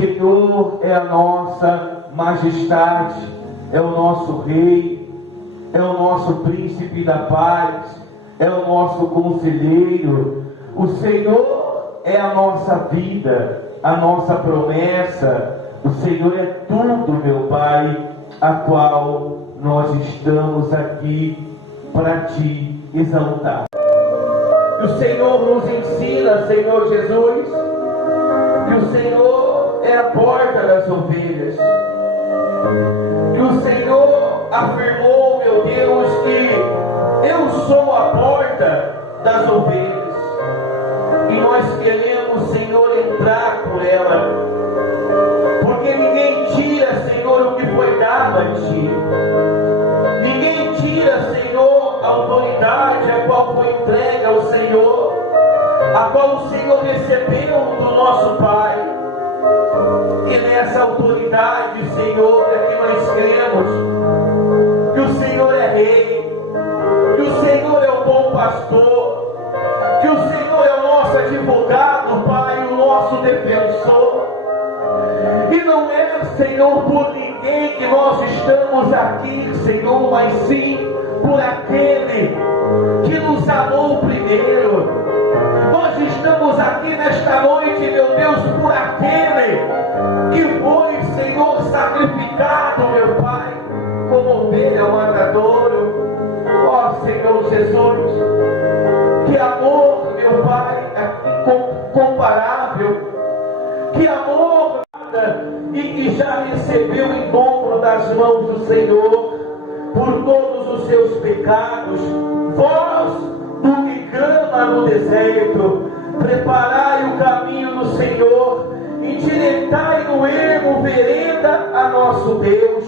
Senhor é a nossa majestade, é o nosso Rei, é o nosso príncipe da paz, é o nosso conselheiro. O Senhor é a nossa vida, a nossa promessa. O Senhor é tudo, meu Pai, a qual nós estamos aqui para Te exaltar. E o Senhor nos ensina, Senhor Jesus, que o Senhor é a porta das ovelhas. Que o Senhor afirmou, meu Deus, que eu sou a porta das ovelhas. E nós queremos, Senhor, entrar por ela. Porque ninguém tira, Senhor, o que foi dado a Ti. Ninguém tira, Senhor, a autoridade a qual foi entregue ao Senhor, a qual o Senhor recebeu do nosso Pai. E nessa autoridade, Senhor, é que nós cremos que o Senhor é Rei, que o Senhor é o bom pastor, que o Senhor é o nosso advogado, Pai, o nosso defensor. E não é, Senhor, por ninguém que nós estamos aqui, Senhor, mas sim por aquele que nos amou primeiro. Nós estamos aqui nesta noite, meu Deus, por aquele que foi, Senhor, sacrificado, meu Pai, como ovelha ao matadouro. Ó Senhor Jesus, que amor, meu Pai, incomparável, que amor, e que já recebeu em dobro das mãos do Senhor por todos os seus pecados. Vós, do que clama no deserto, preparai o caminho do Senhor, endireitai no ermo vereda a nosso Deus.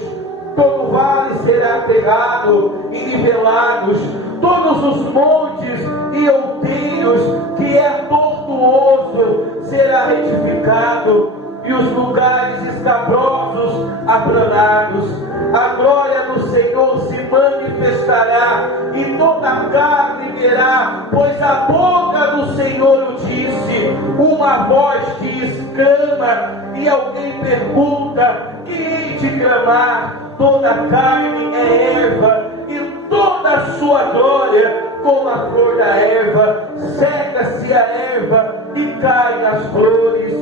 Todo vale será pegado e nivelados, todos os montes e outeiros que é tortuoso será retificado, e os lugares escabrosos aplanados. A glória do Senhor se manifestará, e toda a carne verá, pois a boca do Senhor o disse. Uma voz diz, clama, e alguém pergunta, que hei de clamar? Toda a carne é erva, e toda a sua glória como a flor da erva. Seca-se a erva e caem as flores,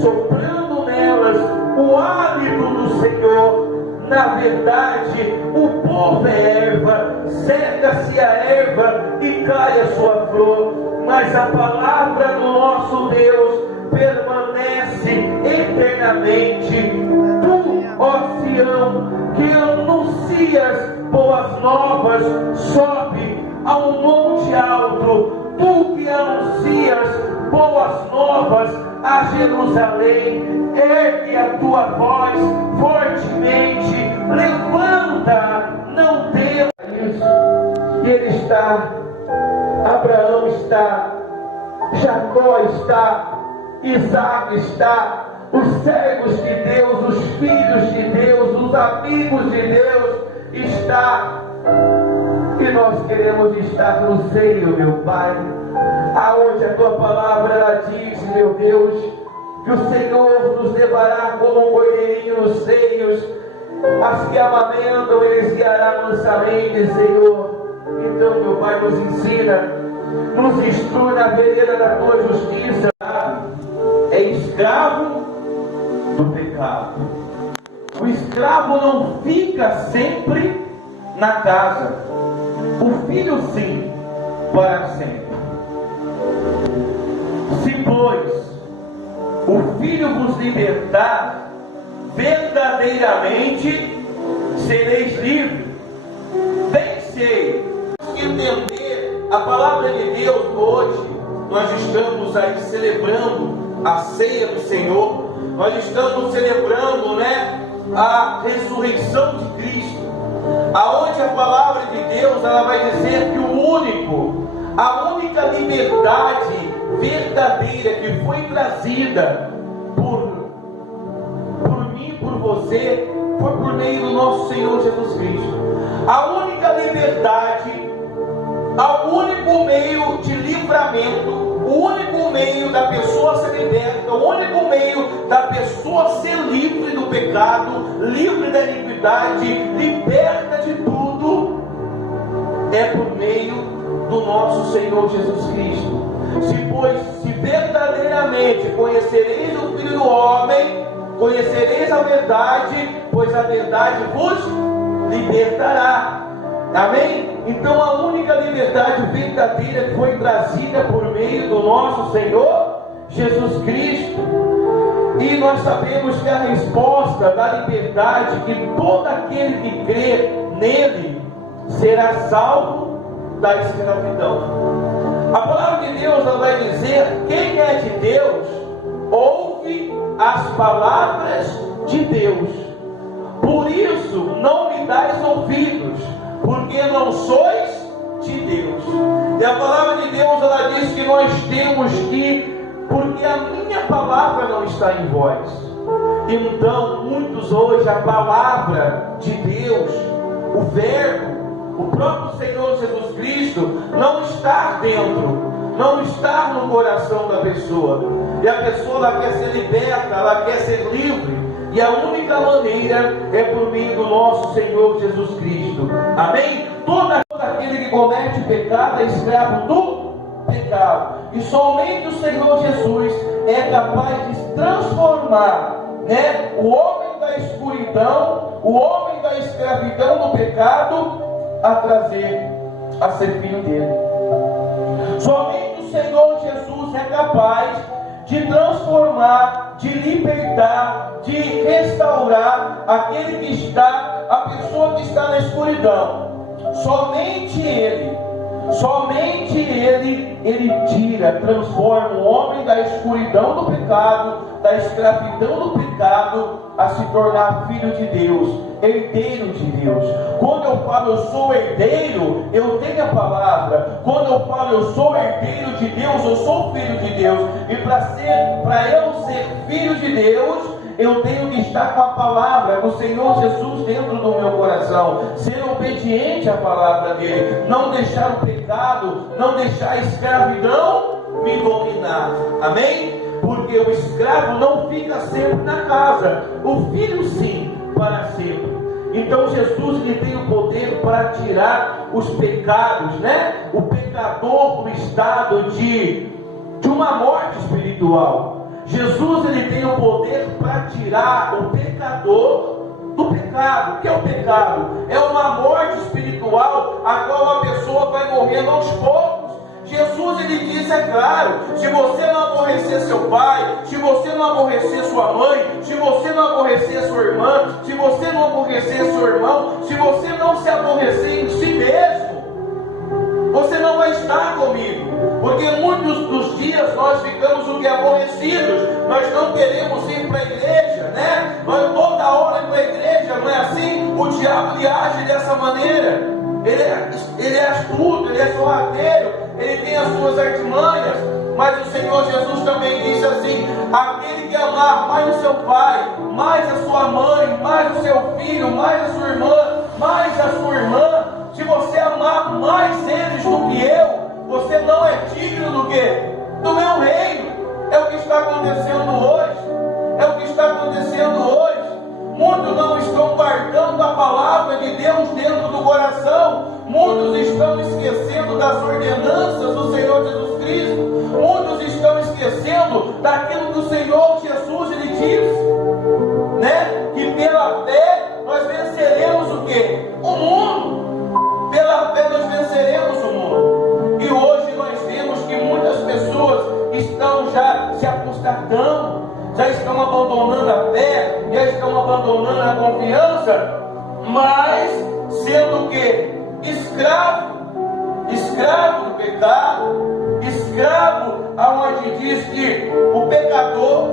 soprando nelas o hálito do Senhor. Na verdade, o povo é erva, seca-se a erva e cai a sua flor, mas a palavra do nosso Deus permanece eternamente. Tu, ó Sião, que anuncias boas novas, sobe a um monte alto. Tu que anuncias boas novas a Jerusalém, ergue a tua voz fortemente, levanta, não temas. E ele está, Abraão está, Jacó está, Isaac está, os servos de Deus, os filhos de Deus, os amigos de Deus está. E nós queremos estar no seio, meu Pai, aonde a tua palavra ela diz, meu Deus, que o Senhor nos levará como um cordeirinho nos seios, as que amamentam eles guiará mansamente, Senhor. Então, meu Pai, nos ensina, nos instrui na vereda da tua justiça. É escravo do pecado. O escravo não fica sempre na casa, o filho sim, para sempre. Se, pois, o Filho vos libertar, verdadeiramente sereis livres. Bem sei, entender a palavra de Deus hoje. Nós estamos aí celebrando a ceia do Senhor. Nós estamos celebrando, a ressurreição de Cristo, aonde a palavra de Deus ela vai dizer que a única liberdade verdadeira que foi trazida por mim, por você, foi por meio do nosso Senhor Jesus Cristo. A única liberdade, o único meio de livramento, o único meio da pessoa ser liberta, o único meio da pessoa ser pecado, livre da iniquidade, liberta de tudo, é por meio do nosso Senhor Jesus Cristo. Se verdadeiramente conhecereis o Filho do Homem, conhecereis a verdade, pois a verdade vos libertará. Amém? Então a única liberdade verdadeira foi trazida por meio do nosso Senhor Jesus Cristo. E nós sabemos que a resposta da liberdade, que todo aquele que crê nele será salvo da escravidão. A palavra de Deus, ela vai dizer: quem é de Deus ouve as palavras de Deus. Por isso não me dais ouvidos, porque não sois de Deus. E a palavra de Deus, ela diz que nós temos que, porque a minha palavra não está em vós. Então muitos hoje, a palavra de Deus, o verbo, o próprio Senhor Jesus Cristo, não está dentro, não está no coração da pessoa. E a pessoa, ela quer ser liberta, ela quer ser livre. E a única maneira é por meio do nosso Senhor Jesus Cristo. Amém? Todo aquele que comete pecado é escravo do pecado. E somente o Senhor Jesus é capaz de transformar, o homem da escuridão, o homem da escravidão do pecado, a trazer a ser filho dele. Somente o Senhor Jesus é capaz de transformar, de libertar, de restaurar aquele que está, a pessoa que está na escuridão. Somente Ele tira, transforma o homem da escuridão do pecado, da escravidão do pecado, a se tornar filho de Deus, herdeiro de Deus. Quando eu falo eu sou herdeiro, eu tenho a palavra. Quando eu falo eu sou herdeiro de Deus, eu sou filho de Deus. E para eu ser filho de Deus, eu tenho que estar com a palavra do Senhor Jesus dentro do meu coração, ser obediente à palavra dele, não deixar o pecado, não deixar a escravidão me dominar. Amém? Porque o escravo não fica sempre na casa, o filho sim, para sempre. Então Jesus, ele tem o poder para tirar os pecados, o pecador do estado de uma morte espiritual. Jesus, ele tem o poder para tirar o pecador do pecado. O que é o pecado? É uma morte espiritual a qual a pessoa vai morrendo aos poucos. Jesus, ele diz, é claro, se você não aborrecer seu pai, se você não aborrecer sua mãe, se você não aborrecer sua irmã, se você não aborrecer seu irmão, se você não se aborrecer em si mesmo, você não vai estar comigo. Porque muitos dos dias nós ficamos o que aborrecidos, nós não queremos ir para a igreja, Nós toda hora ir para a igreja, não é assim? O diabo ele age dessa maneira. Ele é astuto, ele é sorrateiro, ele tem as suas artimanhas. Mas o Senhor Jesus também disse assim: aquele que amar mais o seu pai, mais a sua mãe, mais o seu filho, mais a sua irmã, mais a sua irmã, se você amar mais eles do que eu, você não é digno do quê? Do meu reino. É o que está acontecendo hoje. É o que está acontecendo hoje. Muitos não estão guardando a palavra de Deus dentro do coração. Muitos estão esquecendo das ordenanças do Senhor Jesus Cristo. Muitos estão esquecendo daquilo que o Senhor Jesus ele diz, que pela fé nós venceremos o quê? O mundo. Pela fé nós venceremos o mundo. E hoje nós vemos que muitas pessoas estão já se apostatando, já estão abandonando a fé, já estão abandonando a confiança, mas sendo o quê? Escravo do pecado, escravo aonde diz que o pecador,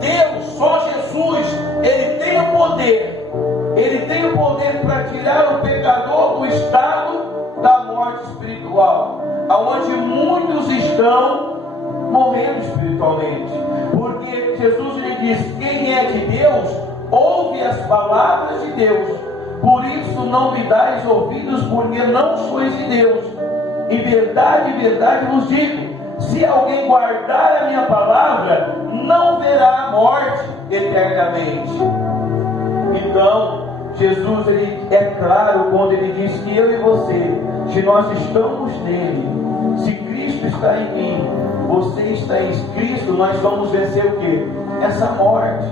Deus, só Jesus, ele tem o poder para tirar o pecador do estado da morte espiritual, aonde muitos estão morrendo espiritualmente, porque Jesus lhe diz: quem é de Deus ouve as palavras de Deus. Por isso não me dais ouvidos, porque não sois de Deus. Em verdade vos digo, se alguém guardar a minha palavra, não verá a morte eternamente. Então, Jesus, ele é claro quando ele diz que eu e você, se nós estamos nele, se Cristo está em mim, você está em Cristo, nós vamos vencer o quê? Essa morte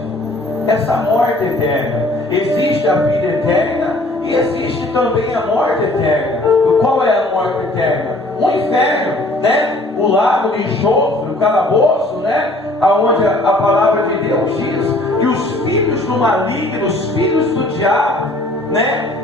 eterna. Existe a vida eterna e existe também a morte eterna. Qual é a morte eterna? O inferno, né? O lago de enxofre, o calabouço, né? Aonde a palavra de Deus diz que os filhos do maligno, os filhos do diabo, né?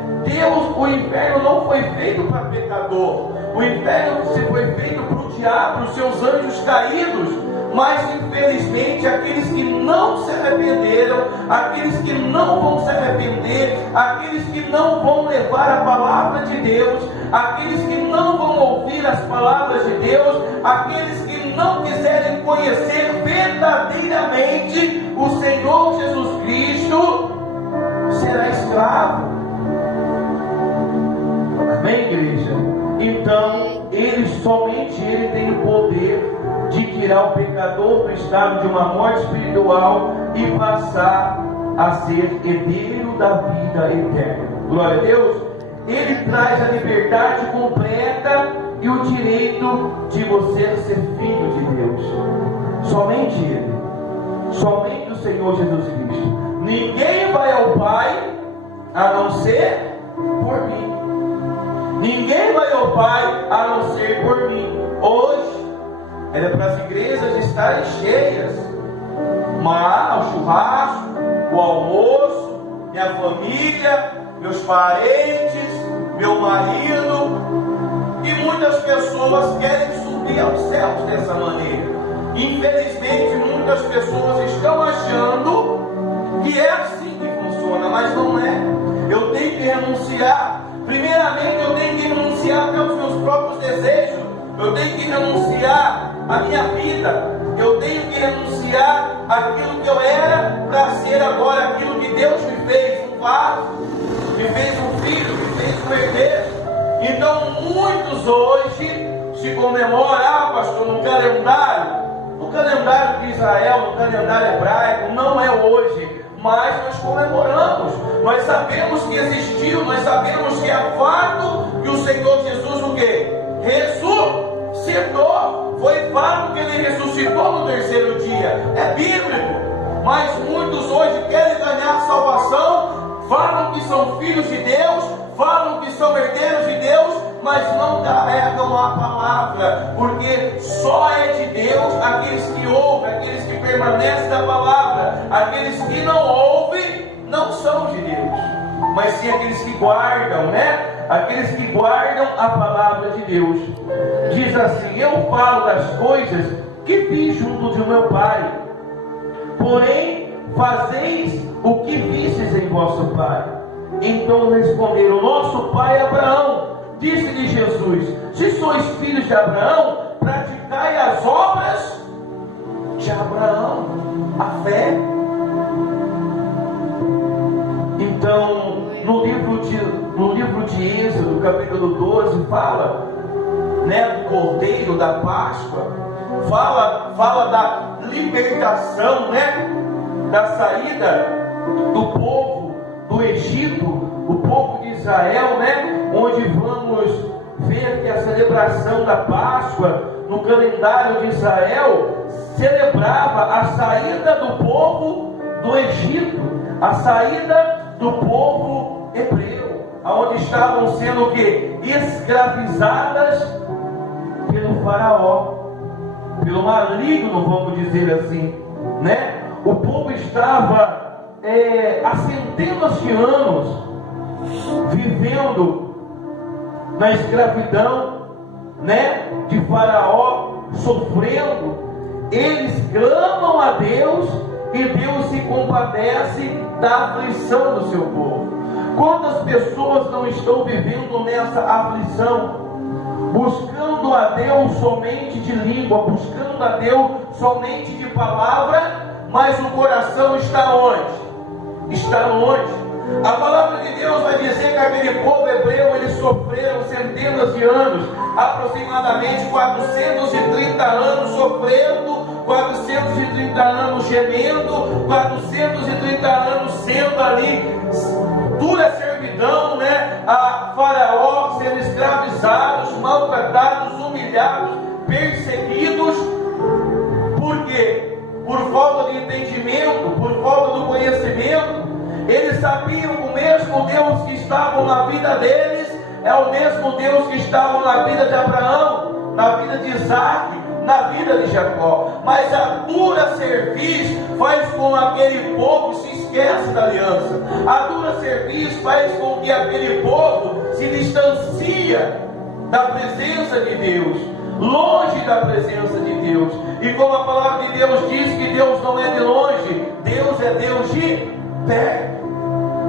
O inferno não foi feito para pecador. O inferno foi feito para o diabo, para os seus anjos caídos. Mas infelizmente aqueles que não se arrependeram, aqueles que não vão se arrepender, aqueles que não vão levar a palavra de Deus, aqueles que não vão ouvir as palavras de Deus, aqueles que não quiserem conhecer verdadeiramente o Senhor Jesus Cristo, será escravo. Amém, igreja? Então, somente Ele tem o poder de tirar o pecador do estado de uma morte espiritual e passar a ser herdeiro da vida eterna. Glória a Deus. Ele traz a liberdade completa e o direito de você ser filho de Deus. Somente Ele, somente o Senhor Jesus Cristo. Ninguém vai ao Pai a não ser por mim. Ninguém vai ao Pai a não ser por mim. Hoje era para as igrejas estarem cheias, mas o churrasco, o almoço, minha família, meus parentes, meu marido, e muitas pessoas querem subir aos céus dessa maneira. Infelizmente, muitas pessoas estão achando que é assim que funciona, mas não é. Eu tenho que renunciar. Primeiramente, eu tenho que renunciar até os meus próprios desejos. Eu tenho que renunciar a minha vida, eu tenho que renunciar aquilo que eu era para ser agora aquilo que Deus me fez um vaso, me fez um filho, me fez um herdeiro. Então muitos hoje se comemoram, pastor, no calendário de Israel, no calendário hebraico, não é hoje, mas nós comemoramos, nós sabemos que existiu, nós sabemos que é fato que o Senhor Jesus o quê? Ressuscitou. Foi fato que Ele ressuscitou no terceiro dia. É bíblico. Mas muitos hoje querem ganhar salvação, falam que são filhos de Deus, falam que são herdeiros de Deus, mas não carregam a palavra, porque só é de Deus aqueles que ouvem, aqueles que permanecem na palavra. Aqueles que não ouvem não são de Deus, mas sim aqueles que guardam, né? Aqueles que guardam a palavra de Deus. Diz assim: eu falo das coisas que vi junto de meu Pai, porém fazeis o que vistes em vosso Pai. Então responderam: nosso pai Abraão. Disse-lhe Jesus: se sois filhos de Abraão, praticai as obras de Abraão, a fé. Então, no livro de Êxodo, capítulo 12, fala, né, do Cordeiro da Páscoa, fala da libertação, né, da saída do povo do Egito, o povo de Israel, né, onde vamos ver que a celebração da Páscoa no calendário de Israel celebrava a saída do povo do Egito, a saída do povo hebreu, aonde estavam sendo o quê? Escravizadas pelo faraó, pelo maligno, vamos dizer assim, né? O povo estava há centenas de anos vivendo na escravidão, né, de faraó, sofrendo. Eles clamam a Deus e Deus se compadece da aflição do seu povo. Quantas pessoas não estão vivendo nessa aflição, buscando a Deus somente de língua, buscando a Deus somente de palavra, mas o coração está onde? Está longe. A palavra de Deus vai dizer que aquele povo hebreu, eles sofreram centenas de anos, aproximadamente 430 anos sofrendo, 430 anos gemendo, 430 anos sendo ali dura servidão, né? A Faraó, sendo escravizados, maltratados, humilhados, perseguidos. Por quê? Por falta de entendimento, por falta do conhecimento. Eles sabiam que o mesmo Deus que estava na vida deles é o mesmo Deus que estava na vida de Abraão, na vida de Isaac, na vida de Jacó. Mas a dura cerviz faz com que aquele povo se esqueça da aliança. A dura cerviz faz com que aquele povo se distancia da presença de Deus, longe da presença de Deus. E como a palavra de Deus diz que Deus não é de longe, Deus é Deus de perto.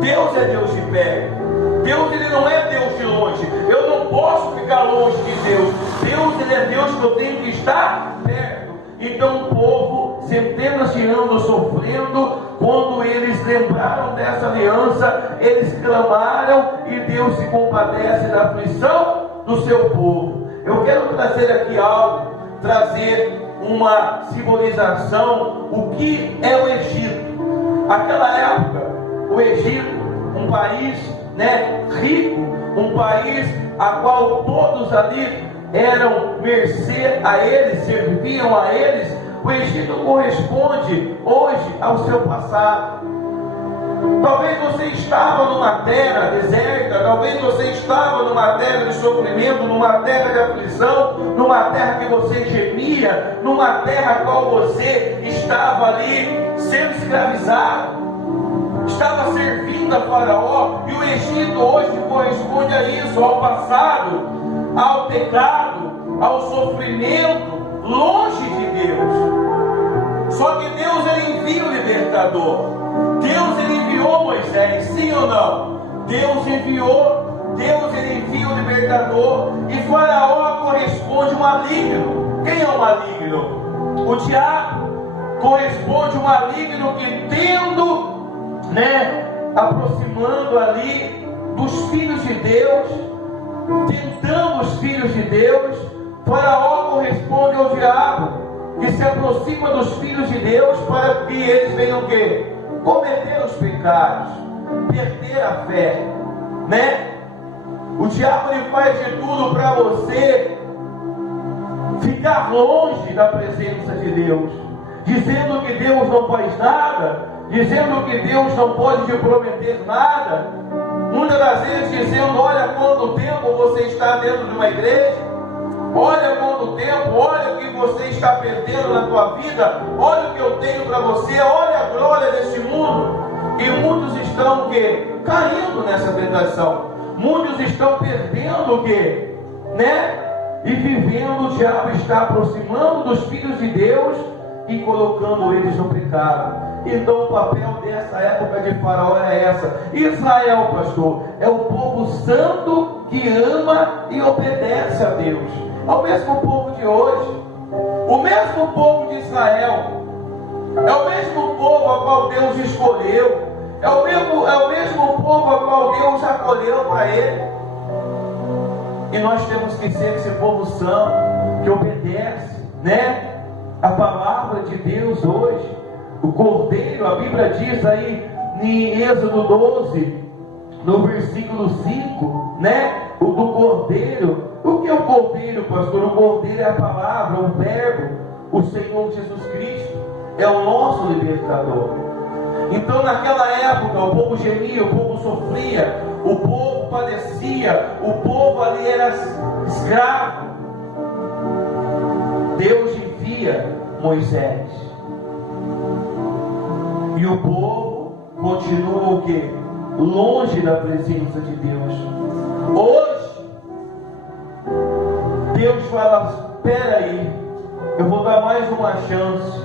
Deus é Deus de perto. Deus, ele não é Deus de longe. Eu não posso ficar longe de Deus. Deus, ele é Deus que eu tenho que estar perto. Então o povo, centenas de anos sofrendo, quando eles lembraram dessa aliança, eles clamaram e Deus se compadece da aflição do seu povo. Eu quero trazer aqui algo, trazer uma simbolização, o que é o Egito. Aquela época, o Egito, um país, né, rico, um país a qual todos ali eram mercê a eles, serviam a eles. O Egito corresponde hoje ao seu passado. Talvez você estava numa terra deserta, talvez você estava numa terra de sofrimento, numa terra de aflição, numa terra que você gemia, numa terra a qual você estava ali sendo escravizado, estava servindo a Faraó. E o Egito hoje corresponde a isso, ao passado, ao pecado, ao sofrimento, longe de Deus. Só que Deus, ele envia o libertador. Deus, ele enviou Moisés, sim ou não? Deus enviou, Deus, ele envia o libertador. E Faraó corresponde ao maligno. Quem é o maligno? O diabo corresponde ao maligno que, tendo, né, aproximando ali dos filhos de Deus, tentando os filhos de Deus, Faraó corresponde ao diabo que se aproxima dos filhos de Deus para que eles venham o quê? Cometer os pecados, perder a fé, né? O diabo, ele faz de tudo para você ficar longe da presença de Deus, dizendo que Deus não faz nada, dizendo que Deus não pode te prometer nada, muitas das vezes dizendo: olha quanto tempo você está dentro de uma igreja, olha quanto tempo, olha o que você está perdendo na tua vida, olha o que eu tenho para você, olha a glória deste mundo. E muitos estão o quê? Caindo nessa tentação. Muitos estão perdendo o quê? Né? E vivendo, o diabo está aproximando dos filhos de Deus e colocando eles no pecado. Então o papel dessa época de Faraó é essa. Israel, pastor, é o povo santo que ama e obedece a Deus. É o mesmo povo de hoje, o mesmo povo de Israel, é o mesmo povo a qual Deus escolheu, é o mesmo povo a qual Deus acolheu para ele. E nós temos que ser esse povo santo que obedece, né, a palavra de Deus hoje. O cordeiro, a Bíblia diz aí em Êxodo 12, no versículo 5, né, o do cordeiro. O que é o cordeiro, pastor? O cordeiro é a palavra, o verbo, o Senhor Jesus Cristo, é o nosso libertador. Então naquela época o povo gemia, o povo sofria, o povo padecia, o povo ali era escravo. Deus envia Moisés e o povo continua o quê? Longe da presença de Deus. Hoje Deus fala: espera aí, eu vou dar mais uma chance.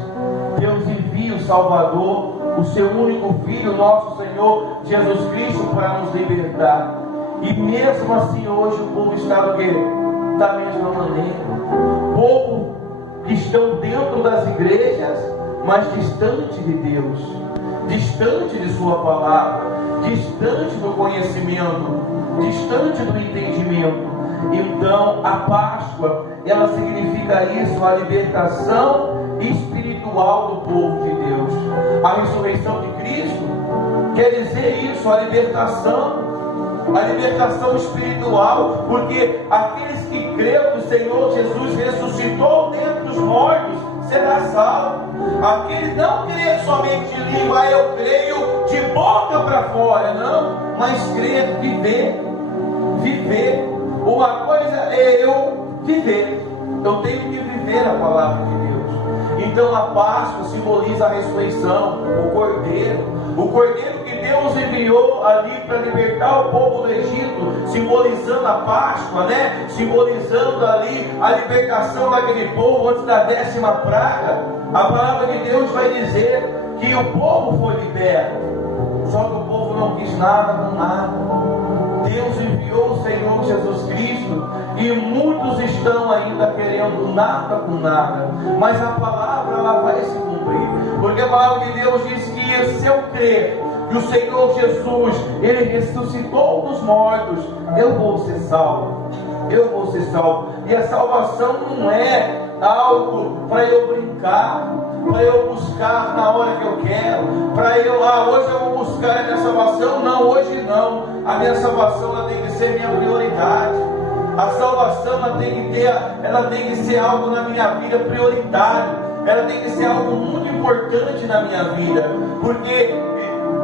Deus envia o Salvador, o seu único Filho, nosso Senhor Jesus Cristo, para nos libertar. E mesmo assim hoje o povo está do quê? Da mesma maneira. Povo que estão dentro das igrejas, mas distante de Deus, distante de sua palavra, distante do conhecimento, distante do entendimento. Então a Páscoa, ela significa isso, a libertação espiritual espiritual do povo de Deus. A ressurreição de Cristo quer dizer isso, a libertação espiritual, porque aqueles que creem que o Senhor Jesus ressuscitou dentre os mortos será salvo. Aquele não crê somente de língua, eu creio de boca para fora, não, mas crer, viver. Uma coisa é eu viver, eu tenho que viver a palavra de Deus. Então a Páscoa simboliza a ressurreição, o Cordeiro que Deus enviou ali para libertar o povo do Egito, simbolizando a Páscoa, né? Simbolizando ali a libertação daquele povo antes da 10ª praga. A palavra de Deus vai dizer que o povo foi liberto, só que o povo não quis nada com nada. Deus enviou o Senhor Jesus Cristo e muitos estão ainda querendo nada com nada, mas a palavra ela vai se cumprir, porque a palavra de Deus diz que se eu crer que o Senhor Jesus ele ressuscitou dos mortos, eu vou ser salvo. E a salvação não é algo para eu brincar, para eu buscar na hora que eu quero, para eu, hoje eu vou buscar a minha salvação. Não, hoje não. A minha salvação ela tem que ser minha prioridade. A salvação ela tem que ser algo na minha vida prioritário. Ela tem que ser algo muito importante na minha vida, porque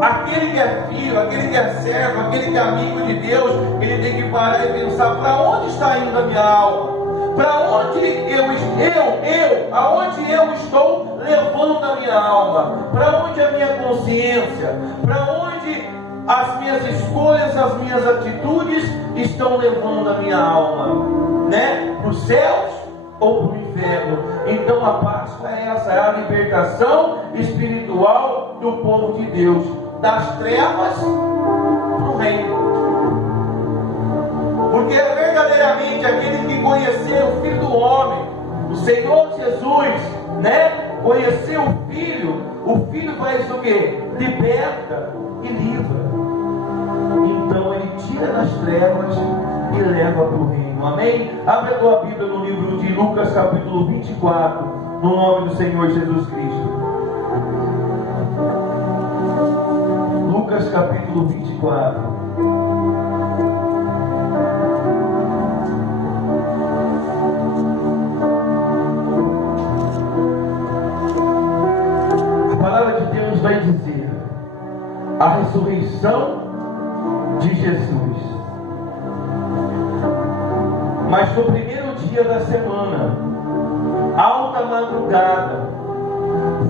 aquele que é filho, aquele que é servo, aquele que é amigo de Deus, ele tem que parar e pensar: para onde está indo a minha alma? Para onde aonde eu estou levando a minha alma? Para onde a minha consciência? Para onde as minhas escolhas, as minhas atitudes estão levando a minha alma? Né? Para os céus ou para o inferno? Então a Páscoa é essa, é a libertação espiritual do povo de Deus, das trevas para o reino. Porque verdadeiramente aqueles que conheceram o Filho do Homem, o Senhor Jesus, né? Conheceu o Filho faz o quê? Liberta e livra. Então ele tira das trevas e leva para o reino. Amém? Abre a tua Bíblia no livro de Lucas capítulo 24, no nome do Senhor Jesus Cristo. Lucas capítulo 24. Vai dizer a ressurreição de Jesus. Mas no primeiro dia da semana, alta madrugada,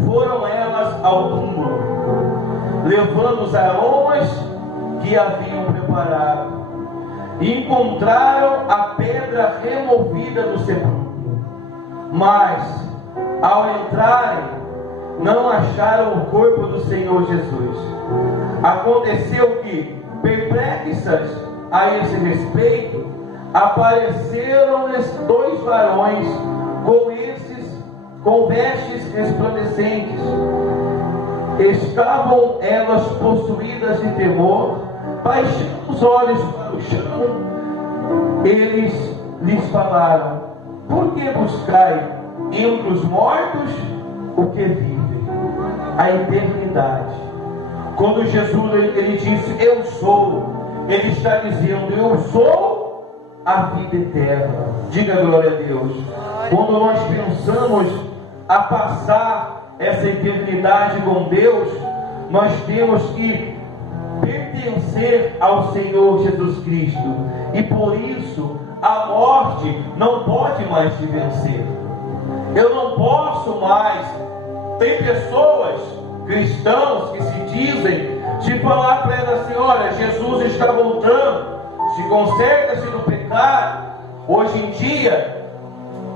foram elas ao túmulo, levando os aromas que haviam preparado, e encontraram a pedra removida do sepulcro. Mas ao entrarem, não acharam o corpo do Senhor Jesus. Aconteceu que, perplexas a esse respeito, apareceram-lhes 2 varões com vestes resplandecentes. Estavam elas possuídas de temor, baixando os olhos para o chão. Eles lhes falaram: por que buscai entre os mortos o que vive? A eternidade. Quando Jesus ele disse eu sou, ele está dizendo eu sou a vida eterna. Diga glória a Deus. Quando nós pensamos a passar essa eternidade com Deus, nós temos que pertencer ao Senhor Jesus Cristo, e por isso a morte não pode mais te vencer. Eu não posso mais. Tem pessoas, cristãos, que se dizem, se falar para elas assim: olha, Jesus está voltando, se conserta-se no pecado. Hoje em dia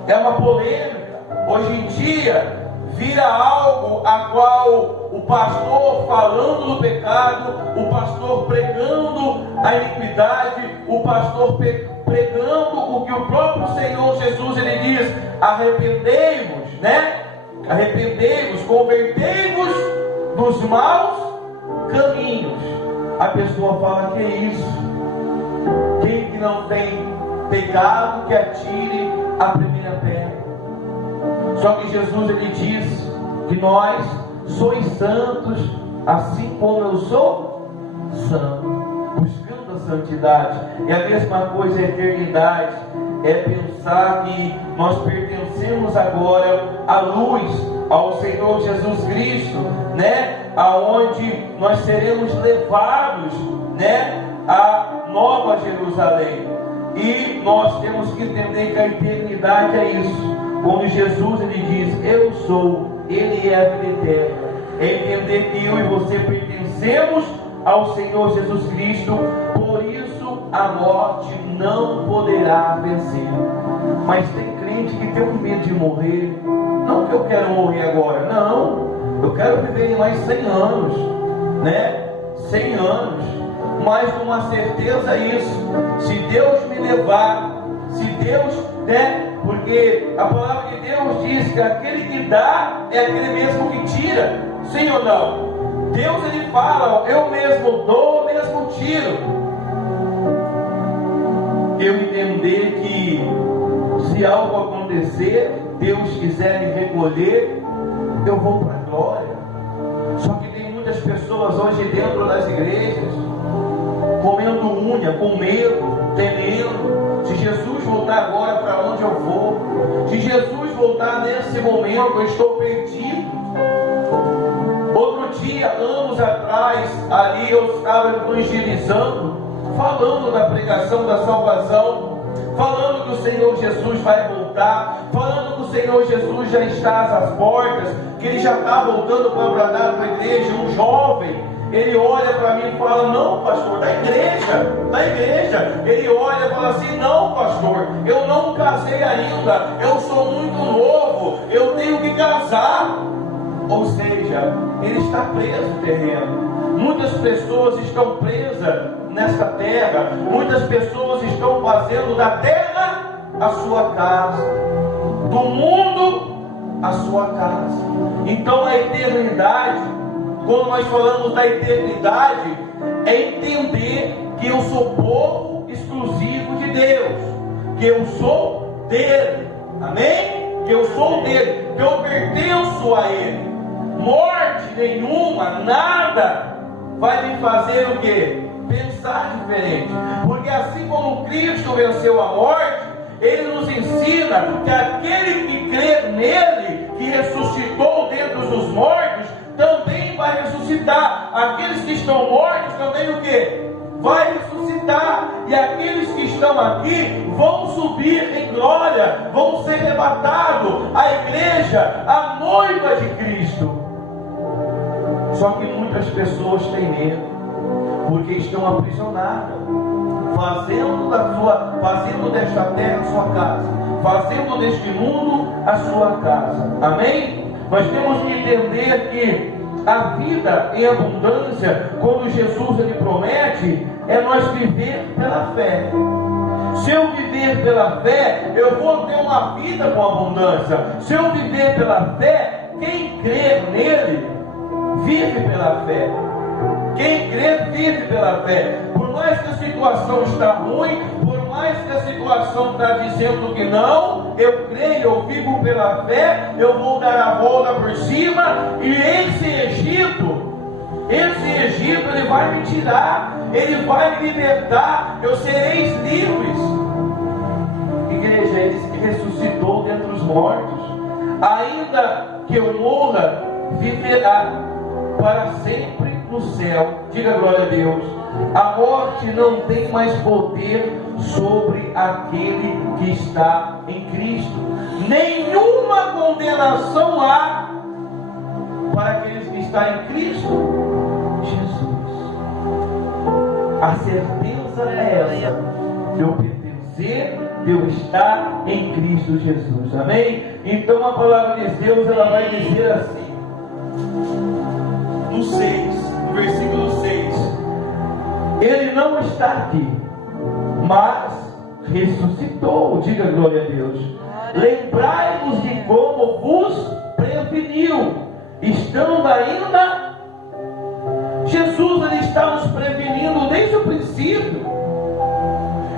é uma polêmica, hoje em dia vira algo a qual o pastor falando do pecado, o pastor pregando a iniquidade, o pastor pregando o que o próprio Senhor Jesus ele diz: arrependei-vos, né? Arrependei-vos, convertei-vos dos maus caminhos. A pessoa fala: que é isso? Quem que não tem pecado, que atire a primeira pedra. Só que Jesus ele diz que nós sois santos, assim como eu sou santo, buscando a santidade. E a mesma coisa a eternidade, é pensar que nós pertencemos agora à luz, ao Senhor Jesus Cristo, né? Aonde nós seremos levados, né, à Nova Jerusalém. E nós temos que entender que a eternidade é isso. Quando Jesus ele diz, eu sou, ele é a vida eterna. É entender que eu e você pertencemos ao Senhor Jesus Cristo, por isso a morte não poderá vencer. Mas tem crente que tem um medo de morrer. Não que eu quero morrer agora, não. Eu quero viver mais 100 anos, né? 100 anos. Mas com uma certeza isso, se Deus me levar, se Deus der, porque a palavra de Deus diz que aquele que dá é aquele mesmo que tira, sim ou não? Deus ele fala, eu mesmo dou, eu mesmo tiro. Eu entender que se algo acontecer, Deus quiser me recolher, eu vou para a glória. Só que tem muitas pessoas hoje dentro das igrejas comendo unha, com medo, temendo. Se Jesus voltar agora, para onde eu vou? Se Jesus voltar nesse momento, eu estou perdido. Outro dia, anos atrás, ali eu estava evangelizando, falando da pregação da salvação, falando que o Senhor Jesus vai voltar, falando que o Senhor Jesus já está às portas, que Ele já está voltando para bradar para a igreja. Um jovem, ele olha para mim e fala, não pastor, da igreja. Ele olha e fala assim, não pastor, eu não casei ainda, eu sou muito novo, eu tenho que casar. Ou seja, ele está preso no terreno. Muitas pessoas estão presas nesta terra, muitas pessoas estão fazendo da terra a sua casa, do mundo a sua casa. Então a eternidade, quando nós falamos da eternidade, é entender que eu sou povo exclusivo de Deus, que eu sou dele, amém? Que eu sou dele, que eu pertenço a ele. Morte nenhuma, nada vai me fazer o quê? Pensar diferente. Porque assim como Cristo venceu a morte, Ele nos ensina que aquele que crê nele, que ressuscitou dentre os mortos, também vai ressuscitar. Aqueles que estão mortos também o quê? Vai ressuscitar. E aqueles que estão aqui vão subir em glória, vão ser arrebatados. A igreja, a noiva de Cristo. Só que muitas pessoas têm medo, porque estão aprisionadas, fazendo desta terra a sua casa, fazendo deste mundo a sua casa. Amém? Nós temos que entender que a vida em abundância, quando Jesus ele promete, é nós viver pela fé. Se eu viver pela fé, eu vou ter uma vida com abundância. Se eu viver pela fé, quem crê nele vive pela fé. Quem crê vive pela fé. Por mais que a situação está ruim, por mais que a situação está dizendo que não, eu creio, eu vivo pela fé, eu vou dar a volta por cima, e esse Egito ele vai me tirar, ele vai me libertar, eu sereis livres. Igreja, ele ressuscitou dentre os mortos. Ainda que eu morra, viverá para sempre no céu. Diga glória a Deus. A morte não tem mais poder sobre aquele que está em Cristo. Nenhuma condenação há para aqueles que estão em Cristo Jesus. A certeza é essa, de eu pertencer, de eu estar em Cristo Jesus. Amém? Então a palavra de Deus ela vai dizer assim, no 6, no versículo 6, ele não está aqui, mas ressuscitou. Diga glória a Deus. Lembrai-vos de como vos preveniu, estando ainda. Jesus ele está nos prevenindo desde o princípio.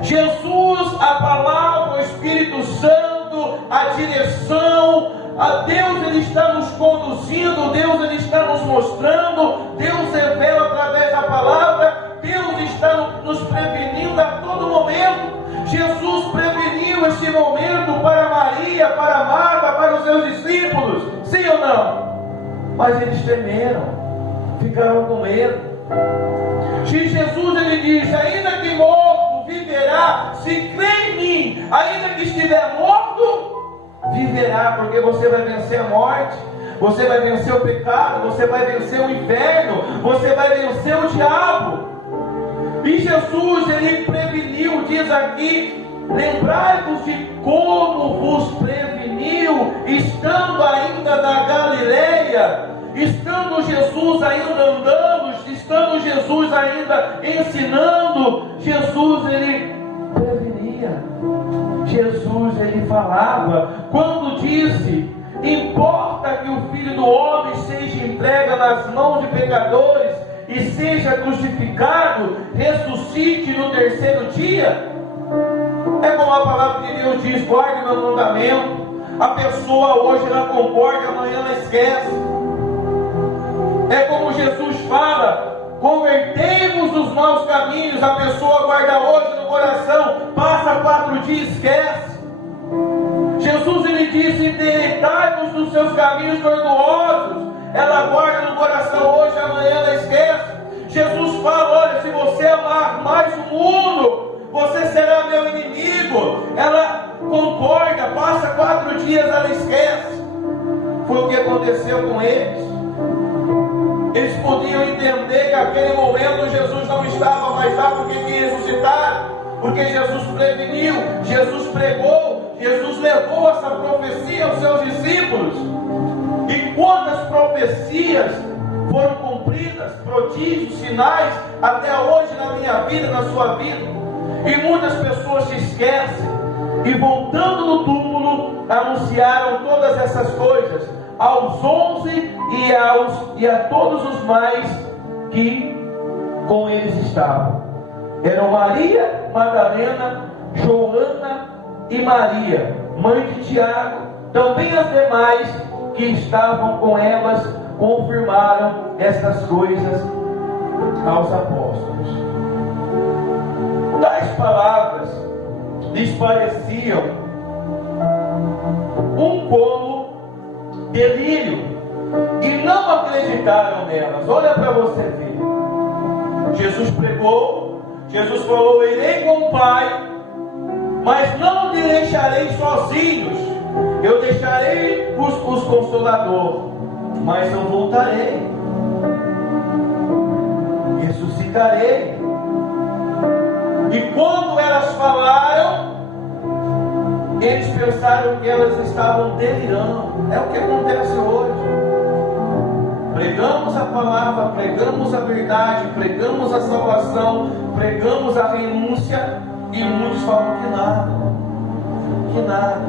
Jesus, a palavra, o Espírito Santo, a direção, A Deus ele está nos conduzindo, Deus ele está nos mostrando, Deus revela através da palavra, Deus está nos prevenindo a todo momento. Jesus preveniu este momento para Maria, para Marta, para os seus discípulos, sim ou não? Mas eles temeram, ficaram com medo. Se Jesus ele diz, ainda que morto viverá, se crê em mim, ainda que estiver morto, viverá, porque você vai vencer a morte, você vai vencer o pecado, você vai vencer o inferno, você vai vencer o diabo. E Jesus ele preveniu, diz aqui, lembrai-vos de como vos preveniu, estando ainda na Galileia, estando Jesus ainda andando, estando Jesus ainda ensinando. Jesus ele prevenia, Jesus ele falava, quando disse, importa que o Filho do Homem seja entregue nas mãos de pecadores e seja crucificado, ressuscite no terceiro dia. É como a palavra de Deus diz, guarde meu mandamento. A pessoa hoje ela concorda, amanhã ela esquece. É como Jesus fala, convertemos os maus caminhos. A pessoa guarda hoje no coração, passa 4 dias e esquece. Jesus ele disse, endireitai-vos dos seus caminhos tortuosos. Ela guarda no coração hoje, amanhã ela esquece. Jesus fala, olha, se você amar mais o mundo, você será meu inimigo. Ela concorda, passa 4 dias, ela esquece. Foi o que aconteceu com eles. Eles podiam entender que naquele momento Jesus não estava mais lá porque queria ressuscitar, porque Jesus preveniu, Jesus pregou, Jesus levou essa profecia aos seus discípulos. E quantas profecias foram cumpridas, prodígios, sinais, até hoje na minha vida, na sua vida. E muitas pessoas se esquecem, e voltando do túmulo, anunciaram todas essas coisas aos 11 e a todos os mais que com eles estavam. Eram Maria Madalena, Joana e Maria, mãe de Tiago. Também as demais que estavam com elas confirmaram estas coisas aos apóstolos. Tais palavras lhes pareciam como delírio e não acreditaram nelas. Olha para você ver. Jesus pregou, Jesus falou, irei com o Pai, mas não te deixarei sozinhos, eu deixarei os consolador, mas eu voltarei, ressuscitarei. E quando elas falaram, eles pensaram que elas estavam delirando. É o que acontece hoje. Pregamos a palavra, pregamos a verdade, pregamos a salvação, pregamos a renúncia, e muitos falam que nada, que nada.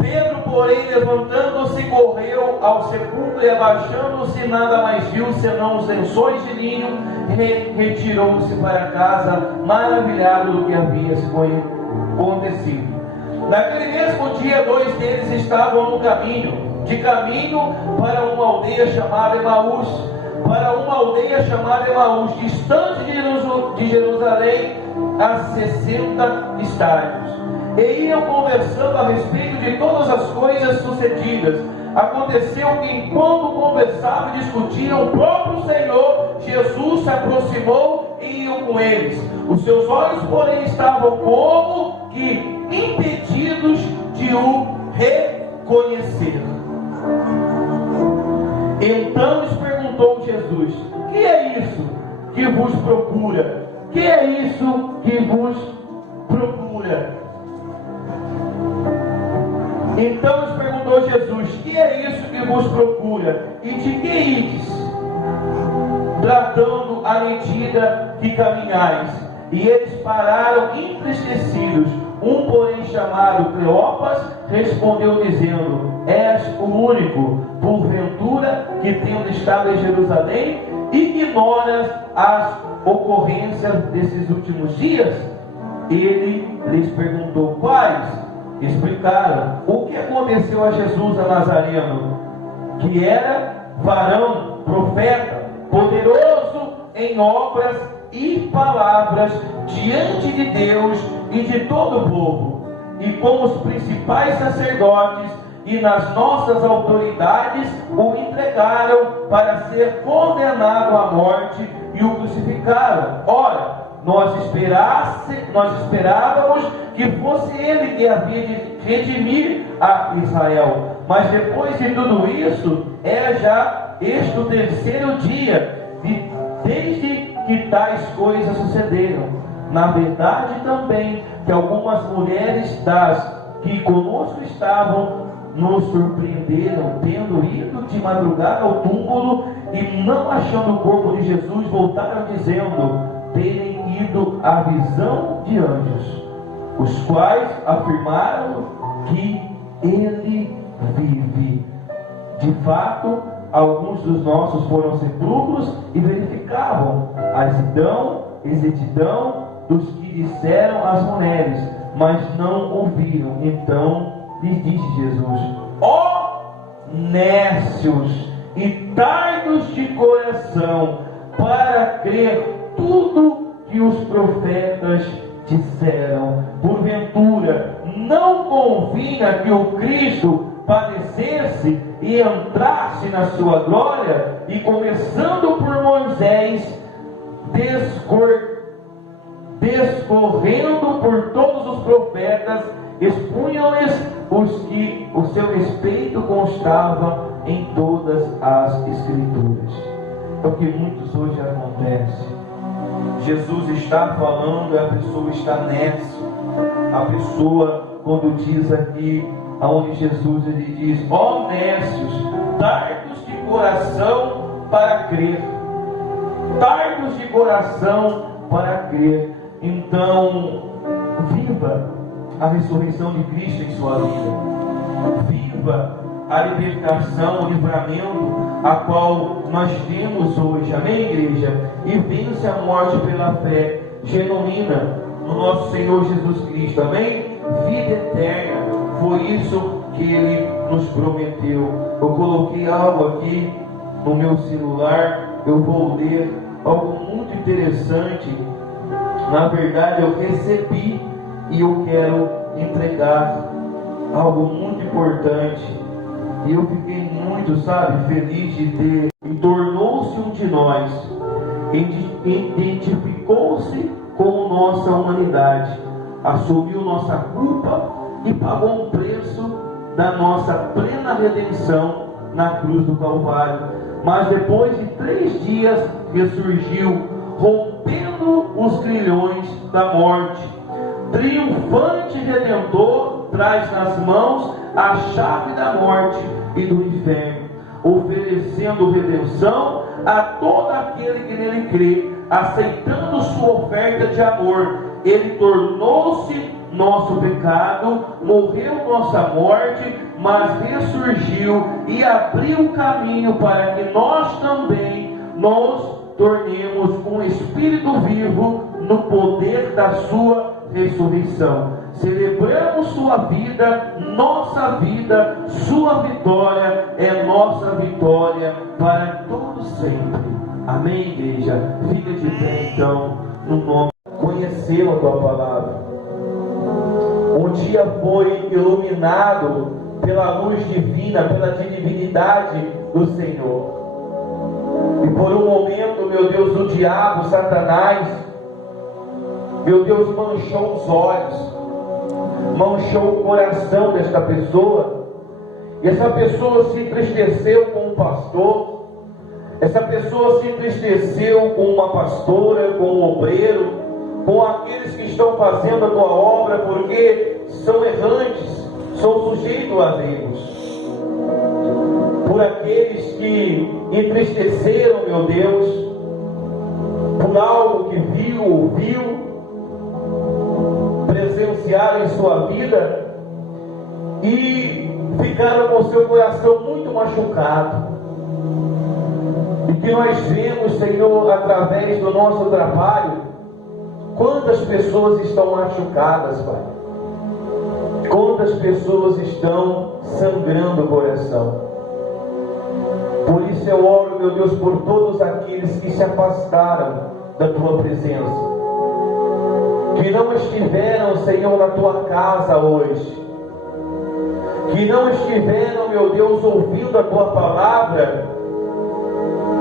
Pedro, porém, levantando-se, correu ao sepulcro e, abaixando-se, nada mais viu senão os lençóis de linho, e retirou-se para casa, maravilhado do que havia acontecido. Naquele mesmo dia, 2 deles estavam no caminho, de caminho para uma aldeia chamada Emaús, distante de Jerusalém, a 60 estádios. E iam conversando a respeito de todas as coisas sucedidas. Aconteceu que enquanto conversavam e discutiam, o próprio Senhor Jesus se aproximou e ia com eles. Os seus olhos, porém, estavam como que impedidos de o reconhecer. Então lhes perguntou Jesus: que é isso que vos procura? Que é isso que vos procura? Então lhes perguntou Jesus: que é isso que vos procura? E de que ides tratando à medida que caminhais? E eles pararam entristecidos. Um, porém, chamado Cleopas, respondeu dizendo: és o único, porventura, que tendo estado em Jerusalém, ignoras as ocorrências desses últimos dias? Ele lhes perguntou: quais? explicaram o que aconteceu a Jesus a Nazareno, que era varão, profeta, poderoso em obras e palavras diante de Deus e de todo o povo, e com os principais sacerdotes e nas nossas autoridades o entregaram para ser condenado à morte e o crucificaram. Ora, nós esperávamos que fosse ele que havia de redimir a Israel. Mas depois de tudo isso, é já este o terceiro dia desde que tais coisas sucederam. Na verdade também que algumas mulheres das que conosco estavam nos surpreenderam, tendo ido de madrugada ao túmulo e não achando o corpo de Jesus, voltaram dizendo terem ido à visão de anjos, os quais afirmaram que ele vive. De fato, alguns dos nossos foram aos sepulcros e verificavam a exatidão dos que disseram às mulheres, mas não ouviram. Então lhes disse Jesus: ó nécios e tardos de coração, para crer tudo que os profetas disseram. Porventura não convinha que o Cristo padecesse e entrasse na sua glória? E começando por Moisés, descorrendo por todos os profetas, expunham-lhes os que o seu respeito constava em todas as Escrituras. É o que muitos hoje acontece. Jesus está falando e a pessoa está nécio. A pessoa, quando diz aqui, aonde Jesus ele diz: ó nécios, tardos de coração para crer. Tardos de coração para crer. Então, viva a ressurreição de Cristo em sua vida. Viva a libertação, o livramento a qual nós temos hoje. Amém, igreja? E vence a morte pela fé genuína no nosso Senhor Jesus Cristo. Amém? Vida eterna. Foi isso que Ele nos prometeu. Eu coloquei algo aqui no meu celular. Eu vou ler algo muito interessante. Na verdade, eu recebi e eu quero entregar algo muito importante. E eu fiquei muito, feliz de ter. E tornou-se um de nós. Identificou-se com nossa humanidade. Assumiu nossa culpa e pagou um preço da nossa plena redenção na cruz do Calvário. Mas depois de 3 dias ressurgiu, rompendo os grilhões da morte. Triunfante Redentor traz nas mãos a chave da morte e do inferno, oferecendo redenção a todo aquele que nele crê, aceitando sua oferta de amor. Ele tornou-se nosso pecado, morreu nossa morte, mas ressurgiu e abriu o caminho para que nós também nos tornemos um espírito vivo no poder da sua ressurreição. Celebramos sua vida, nossa vida, sua vitória é nossa vitória para todo sempre. Amém, igreja? Fica de pé então, no nome. Conheceu a tua palavra. Um dia foi iluminado pela luz divina, pela divinidade do Senhor. E por um momento, meu Deus, o diabo, Satanás, meu Deus, manchou os olhos, manchou o coração desta pessoa. E essa pessoa se entristeceu com o pastor, essa pessoa se entristeceu com uma pastora, com um obreiro, com aqueles que estão fazendo a tua obra, porque são errantes, são sujeitos a erros. Por aqueles que entristeceram, meu Deus, por algo que viu, ouviu, presenciaram em sua vida e ficaram com seu coração muito machucado. E que nós vemos, Senhor, através do nosso trabalho, quantas pessoas estão machucadas, Pai. Quantas pessoas estão sangrando o coração? Por isso eu oro, meu Deus, por todos aqueles que se afastaram da Tua presença, que não estiveram, Senhor, na Tua casa hoje, que não estiveram, meu Deus, ouvindo a Tua palavra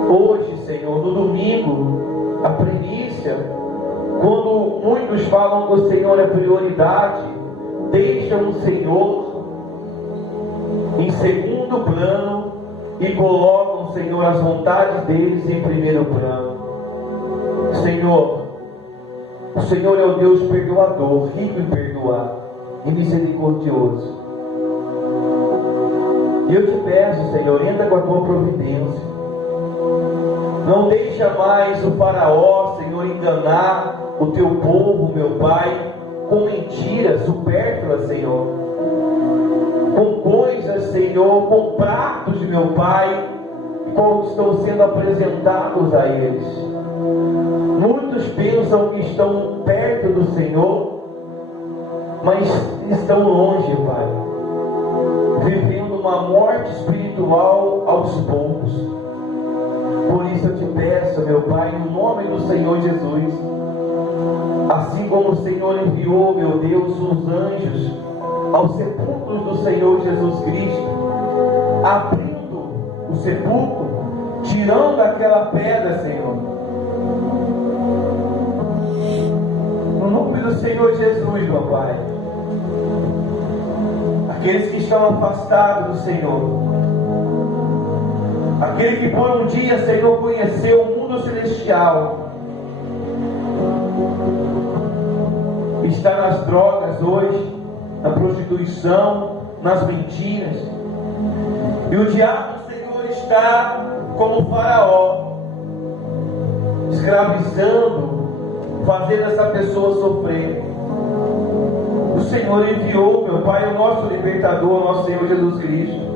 hoje, Senhor, no domingo, a primícia, quando muitos falam que o Senhor é prioridade, deixam o Senhor em segundo plano e colocam, Senhor, as vontades deles em primeiro plano. Senhor, o Senhor é o Deus perdoador, rico em perdoar e misericordioso. E eu te peço, Senhor, entra com a Tua providência. Não deixa mais o faraó, Senhor, enganar o Teu povo, meu Pai, com mentiras supérfluas, Senhor, com coisas, Senhor, com pratos, meu Pai, como estão sendo apresentados a eles. Muitos pensam que estão perto do Senhor, mas estão longe, Pai, vivendo uma morte espiritual aos poucos. Por isso eu te peço, meu Pai, no nome do Senhor Jesus, assim como o Senhor enviou, meu Deus, os anjos aos sepulcros do Senhor Jesus Cristo, abrindo o sepulcro, tirando aquela pedra, Senhor, no nome do Senhor Jesus, meu Pai, aqueles que estão afastados do Senhor, aquele que por um dia, Senhor, conheceu o mundo celestial, está nas drogas hoje, na prostituição, nas mentiras, e o diabo, Senhor, está como faraó, escravizando, fazendo essa pessoa sofrer. O Senhor enviou, meu Pai, o nosso libertador, o nosso Senhor Jesus Cristo.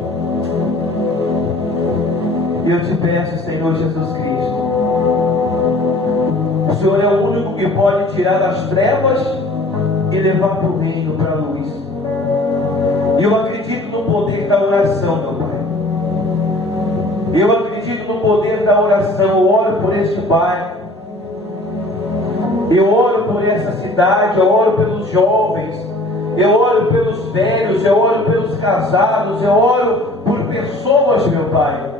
E eu te peço, Senhor Jesus Cristo, o Senhor é o único que pode tirar das trevas e levar para o reino, para a luz. E eu acredito no poder da oração, meu Pai. Eu acredito no poder da oração. Eu oro por este bairro, eu oro por essa cidade, eu oro pelos jovens, eu oro pelos velhos, eu oro pelos casados, eu oro por pessoas, meu Pai,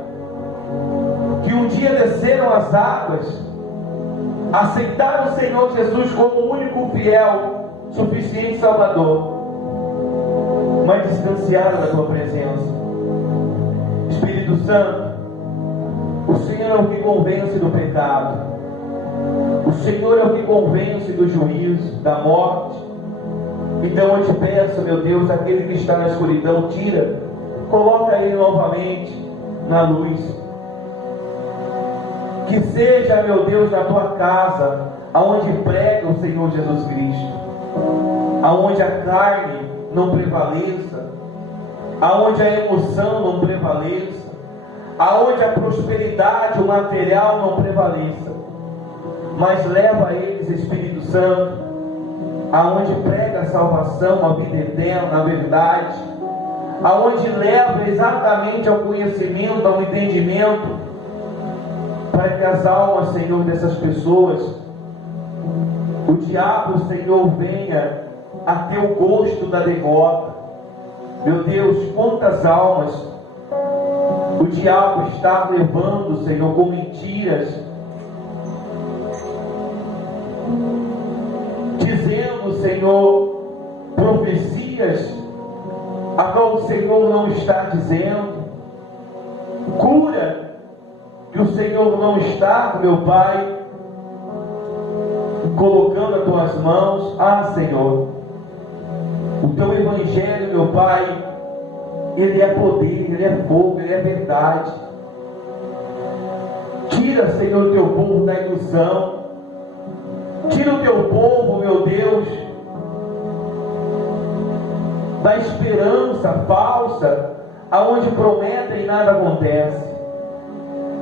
que um dia desceram as águas, aceitaram o Senhor Jesus como o único fiel, suficiente Salvador, mas distanciaram da Tua presença. Espírito Santo, o Senhor é o que convence do pecado, o Senhor é o que convence do juízo, da morte. Então eu te peço, meu Deus, aquele que está na escuridão, tira, coloca ele novamente na luz. Que seja, meu Deus, na Tua casa, aonde prega o Senhor Jesus Cristo, aonde a carne não prevaleça, aonde a emoção não prevaleça, aonde a prosperidade, o material não prevaleça, mas leva a eles, Espírito Santo, aonde prega a salvação, a vida eterna, a verdade, aonde leva exatamente ao conhecimento, ao entendimento, para que as almas, Senhor, dessas pessoas, o diabo, Senhor, venha a ter o gosto da derrota. Meu Deus, quantas almas o diabo está levando, Senhor, com mentiras, dizendo, Senhor, profecias a qual o Senhor não está dizendo, cura que o Senhor não está, meu Pai, colocando as Tuas mãos. Ah, Senhor, o Teu Evangelho, meu Pai, ele é poder, ele é fogo, ele é verdade. Tira, Senhor, o Teu povo da ilusão, tira o Teu povo, meu Deus, da esperança falsa, aonde prometem e nada acontece.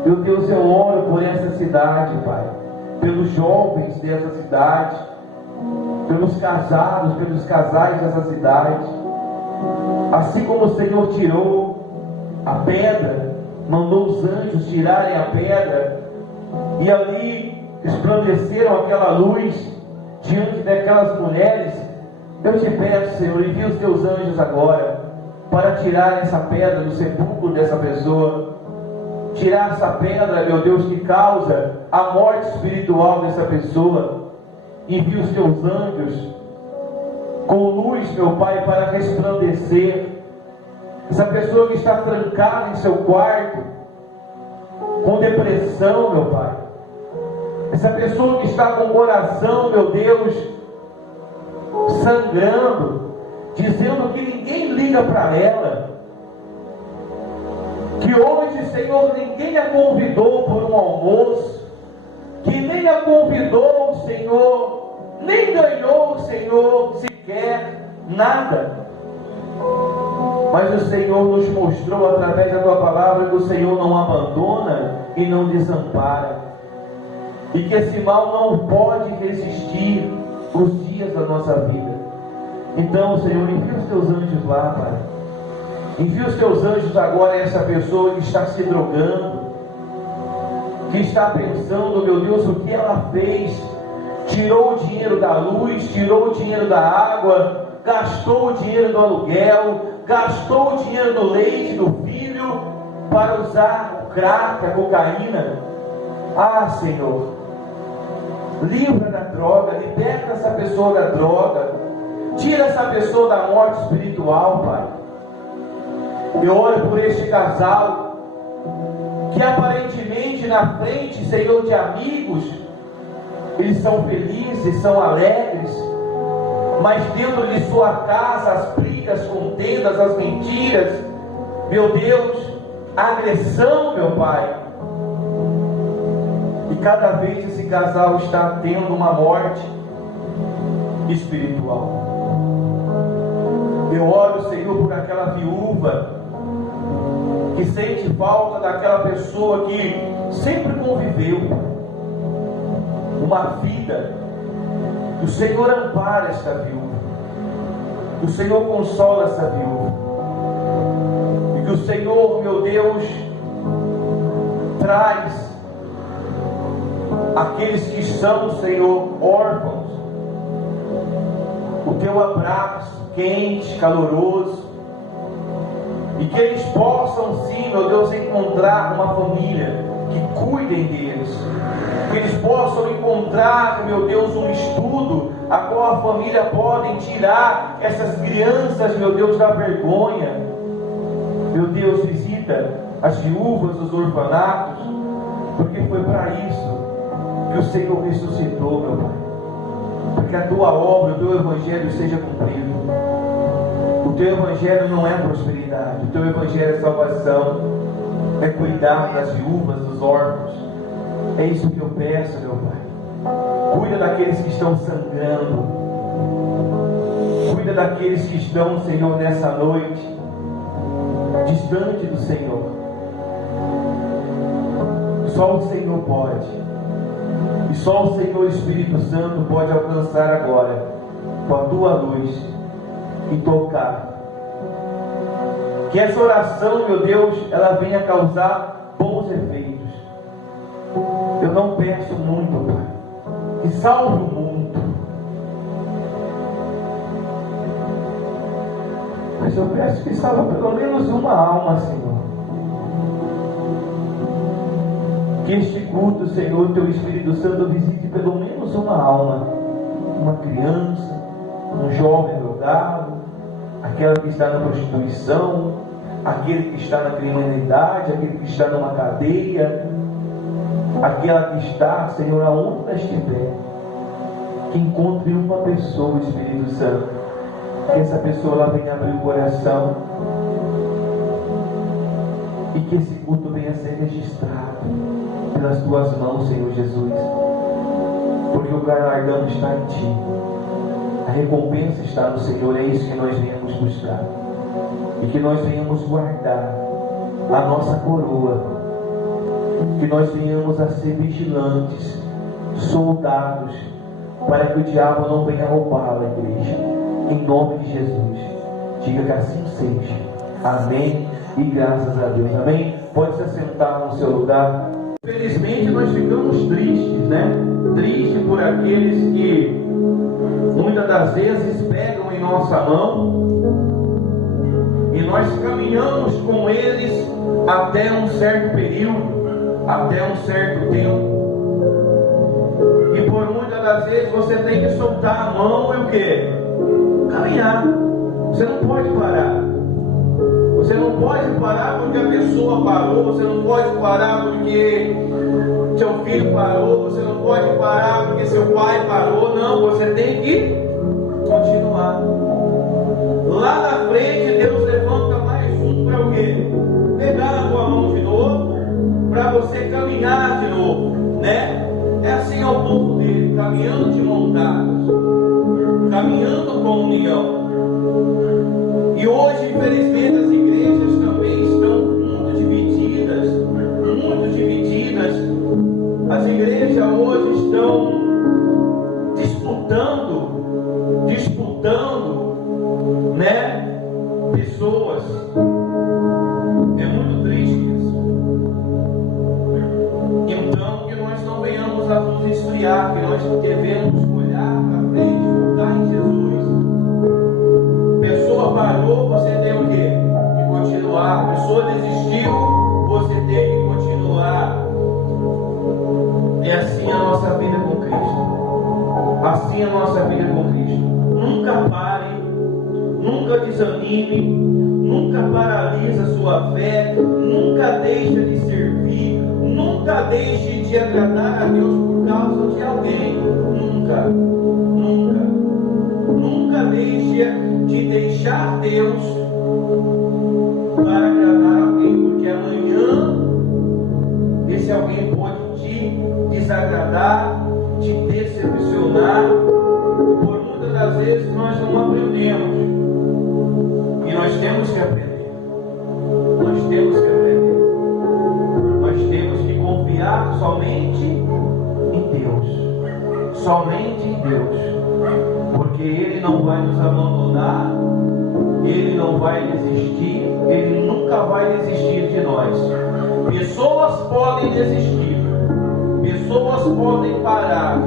Meu Deus, eu oro por essa cidade, Pai, pelos jovens dessa cidade, pelos casados, pelos casais dessa cidade. Assim como o Senhor tirou a pedra, mandou os anjos tirarem a pedra, e ali resplandeceram aquela luz diante daquelas mulheres. Eu te peço, Senhor, envia os teus anjos agora para tirar essa pedra do sepulcro dessa pessoa, tirar essa pedra, meu Deus, que causa a morte espiritual dessa pessoa. Envia os teus anjos com luz, meu Pai, para resplandecer essa pessoa que está trancada em seu quarto com depressão, meu Pai, essa pessoa que está com o coração, meu Deus, sangrando, dizendo que ninguém liga para ela, que hoje, Senhor, ninguém a convidou por um almoço, que nem a convidou, Senhor, nem ganhou, Senhor, sequer nada. Mas o Senhor nos mostrou através da Tua palavra que o Senhor não abandona e não desampara, e que esse mal não pode resistir os dias da nossa vida. Então, Senhor, envia os Teus anjos lá, Pai. Envia os Teus anjos agora a essa pessoa que está se drogando, que está pensando, meu Deus, o que ela fez. Tirou o dinheiro da luz, tirou o dinheiro da água, gastou o dinheiro do aluguel, gastou o dinheiro do leite do filho para usar o crack, a cocaína. Ah, Senhor, livra da droga, liberta essa pessoa da droga, tira essa pessoa da morte espiritual, Pai. Eu oro por este casal que aparentemente na frente, Senhor, de amigos, eles são felizes, são alegres, mas dentro de sua casa as brigas, contendas, as mentiras, meu Deus, a agressão, meu Pai. E cada vez esse casal está tendo uma morte espiritual. Eu oro, Senhor, por aquela viúva que sente falta daquela pessoa que sempre conviveu, uma vida. Que o Senhor ampara esta viúva, que o Senhor consola essa viúva, e que o Senhor, meu Deus, traz aqueles que são, Senhor, órfãos, o Teu abraço quente, caloroso, e que eles possam sim, meu Deus, encontrar uma família que cuidem deles, que eles possam encontrar, meu Deus, um estudo a qual a família pode tirar essas crianças, meu Deus, da vergonha. Meu Deus, visita as viúvas dos orfanatos, porque foi para isso que o Senhor ressuscitou, meu Pai, para que a Tua obra, o Teu Evangelho seja cumprido. O Teu Evangelho não é prosperidade, o Teu Evangelho é salvação, é cuidar das viúvas, dos órfãos. É isso que eu peço, meu Pai. Cuida daqueles que estão sangrando, cuida daqueles que estão, Senhor, nessa noite distante do Senhor. Só o Senhor pode, e só o Senhor Espírito Santo pode alcançar agora com a Tua luz e tocar. Que essa oração, meu Deus, ela venha causar bons efeitos. Eu não peço muito, Pai, que salve o mundo, mas eu peço que salve pelo menos uma alma, Senhor. Que este culto, Senhor, Teu Espírito Santo visite pelo menos uma alma, uma criança, um jovem drogado, aquela que está na prostituição, aquele que está na criminalidade, aquele que está numa cadeia, aquela que está, Senhor, aonde ela estiver, que encontre uma pessoa, Espírito Santo, que essa pessoa ela venha abrir o coração, e que esse culto venha a ser registrado pelas Tuas mãos, Senhor Jesus, porque o galardão está em Ti, a recompensa está no Senhor. É isso que nós viemos buscar, e que nós venhamos guardar a nossa coroa, que nós venhamos a ser vigilantes, soldados, para que o diabo não venha roubá-la, igreja, em nome de Jesus. Diga que assim seja. Amém. E graças a Deus. Amém. Pode se assentar no seu lugar. Felizmente nós ficamos tristes, né? Tristes por aqueles que muitas das vezes pegam em nossa mão e nós caminhamos com eles até um certo período, até um certo tempo. E por muitas das vezes você tem que soltar a mão e o quê? Caminhar. Você não pode parar. Você não pode parar porque a pessoa parou. Você não pode parar porque seu filho parou. Você não pode parar porque seu pai parou. Não, você tem que continuar. Lá na frente Deus levanta mais um para o quê? Pegar a tua mão de novo, para você caminhar de novo, né? É assim ao povo dele, caminhando de mão dadas, caminhando com união. E hoje, infelizmente, as igrejas também estão muito divididas, muito divididas. As igrejas hoje estão disputando, né? Pessoas. É muito triste isso. Então, que nós não venhamos a nos esfriar, que nós devemos olhar para frente, focar em Jesus. Pessoa parou, você tem o quê? Que continuar. Pessoa desistiu, você tem que continuar. É assim a nossa vida com Cristo. Assim a nossa vida com Cristo. Nunca pare, nunca desanime, nunca paralise a sua fé, nunca deixe de servir, nunca deixe de agradar a Deus por causa de alguém. Nunca, nunca, nunca deixe de deixar Deus para agradar alguém, porque amanhã esse alguém pode te desagradar, te decepcionar. Por muitas das vezes nós não aprendemos, e nós temos que aprender. Nós temos que aprender. Nós temos que confiar somente em Deus, somente em Deus, porque Ele não vai nos abandonar, Ele não vai desistir, Ele nunca vai desistir de nós. Pessoas podem desistir, pessoas podem parar,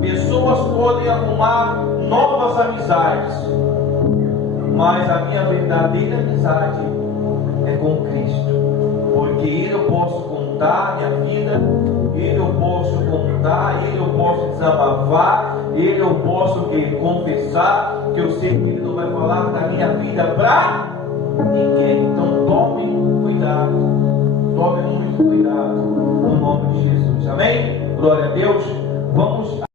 pessoas podem arrumar novas amizades, mas a minha verdadeira amizade é com Cristo, porque Ele eu posso contar a minha vida, Ele eu posso contar, Ele eu posso desabafar, Ele eu posso confessar, que eu sei que Ele não vai falar da minha vida para ninguém. Então tome cuidado, tome muito cuidado, no nome de Jesus. Amém? Glória a Deus. Vamos